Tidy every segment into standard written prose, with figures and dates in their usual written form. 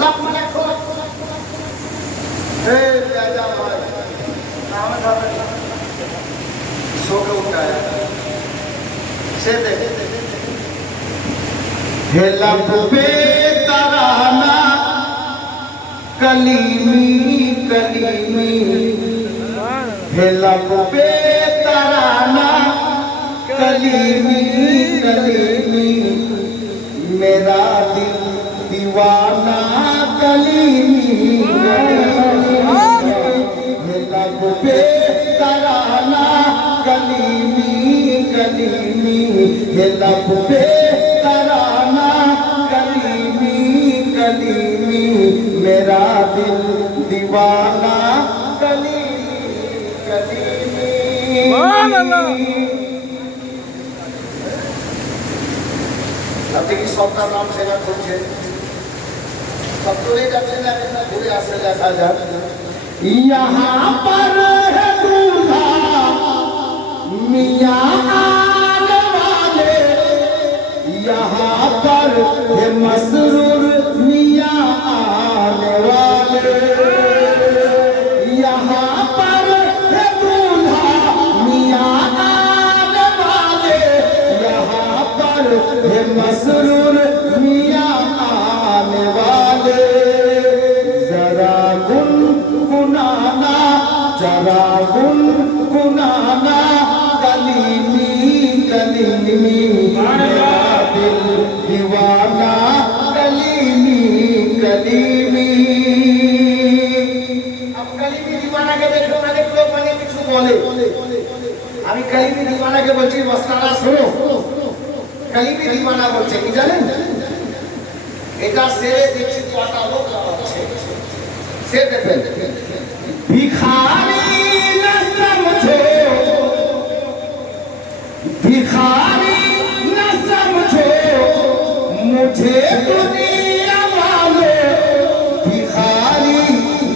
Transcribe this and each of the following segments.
লাভ মানে খোলা এই দাদা ভাই নাম খাবে सोके उठाया से देखे हेला पे तराना कलीमी कलीमी हेला पे तराना कलीमी कलीमी मेरा दिल दीवाना कलीमी हेला पे तराना कलीमी कलीमी लब पे तराना कलीमी कलीमी मेरा दिल दीवाना कलीमी कलीमी আপনি কি সন্তান নাম সেনা করছেন সব চলে যাচ্ছে না ঘুরে আসতে দেখা যাক यहाँ पर है दूल्हा मियाँ आने वाले यहाँ पर है मसरूर मियाँ आने वाले यहाँ पर है दूल्हा मियाँ आने वाले यहाँ पर है मसरूर मियाँ आने वाले जरा गुनगुनाना जरा गुनगुनाना कलीमी कलीमी मेरा दिल दीवाना कलीमी कलीमी अब कलीमी दीवाना के देखो अनेक लोग मैंने কিছু বলে আমি कलीमी दीवाना के বলছি মস্তানা শুনো कलीमी दीवाना বলছে কি জানেন এটা সে দেখি কটা লোক আছে সে দেখেন भिखारी न समझो भिखारी न समझो मुझे दुनिया वालों भिखारी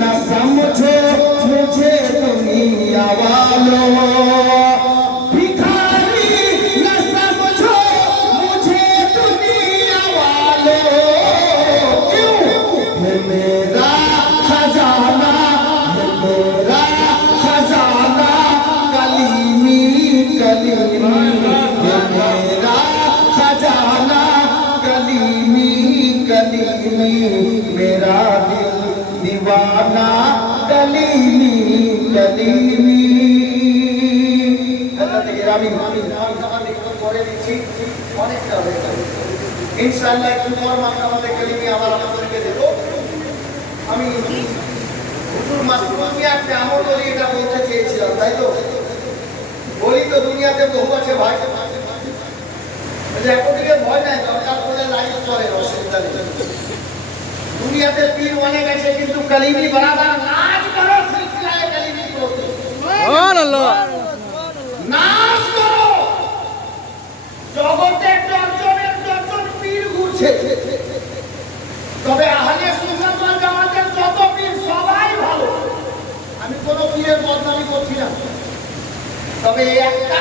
न समझो मुझे दुनिया वालों भिखारी न समझो मुझे दुनिया वालों क्यों है मेरा खजाना मेरा खजाना कलीमी कलीमी मेरा खजाना कलीमी कलीमी मेरा दिल दीवाना कलीमी कलीमी इंशाल्लाह একটু পর মাকামাতে কলিমি আবার আপনাদেরকে দেব আমি হুজুর মাসুদ মিয়া কেমন বলি এটা বলতে চেয়েছিলাম তাই তো বলি তো দুনিয়াতে বহু আছে ভাই একদিকে ভয় নাই দরকার পড়লে লাইফ চলে অসুবিধা নেই দুনিয়াতে পীর অনেক আছে কিন্তু কলিমি বরাবর নাচ করো সিলসিলায়ে কলিমি করতে সুবহানাল্লাহ নাচ করো জগতে দর্জনের দর্জন পীর ঘুরছে তবে আহলে সুন্নাত ওয়াল জামাতের যত পীর সবাই ভালো আমি কোনো পীরের বদনামি করছি না তবে একটা